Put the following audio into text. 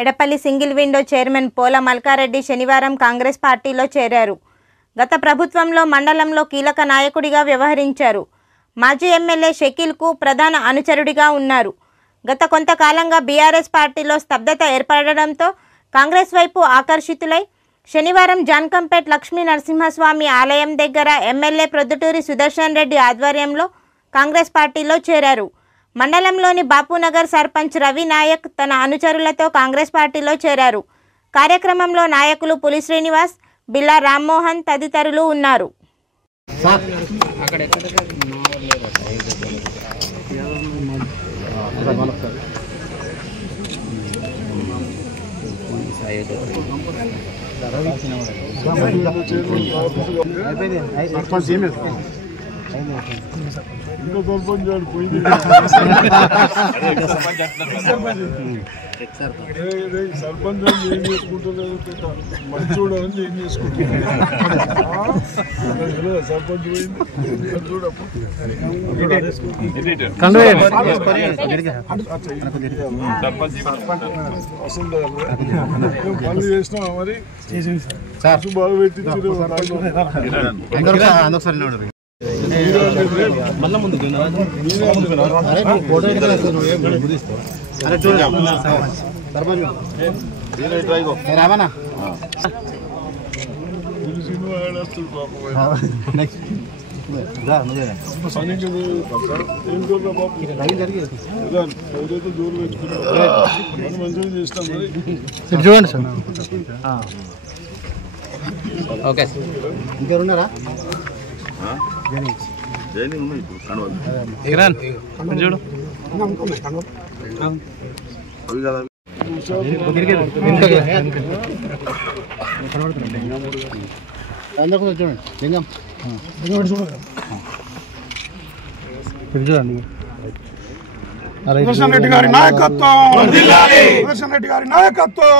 Edapalli single window chairman పోల మల్కారెడ్డి శనివారం కాంగ్రెస్ పార్టీలో చేరారు. గత ప్రభుత్వంలో మండలంలో కీలక నాయకుడిగా వ్యవహరించారు. మాజీ ఎమ్మెల్యే షకీల్కు ప్రధాన అనుచరుడిగా ఉన్నారు. గత కొంతకాలంగా బీఆర్ఎస్ పార్టీలో స్తబ్దత ఏర్పడడంతో కాంగ్రెస్ వైపు ఆకర్షితులై శనివారం జాన్కంపేట్ లక్ష్మీ నరసింహస్వామి ఆలయం దగ్గర ఎమ్మెల్యే ప్రొద్దుటూరి సుదర్శన్ రెడ్డి ఆధ్వర్యంలో కాంగ్రెస్ పార్టీలో చేరారు. మండలంలోని బాపునగర్ సర్పంచ్ రవి నాయక్ తన అనుచరులతో కాంగ్రెస్ పార్టీలో చేరారు. కార్యక్రమంలో నాయకులు పులి శ్రీనివాస్, బిల్లా రామ్మోహన్ తదితరులు ఉన్నారు. సర్పంచ్ ఏం చేసుకుంటున్నారు మంచోడు అని ఏం చేసుకుంటున్నారు సర్పంచ్ పనులు చేసినా మరి బాగా పెట్టించారు. జోరు పెట్టుకున్నాం మంచిగా చేసినాం చూడండి సార్. ఓకే ఇంకెవరున్నారా? చూడు చూడండి లింగం చూడండి. సుదర్శన్ రెడ్డి గారి నాయకత్వం, సుదర్శన్ రెడ్డి గారి నాయకత్వం.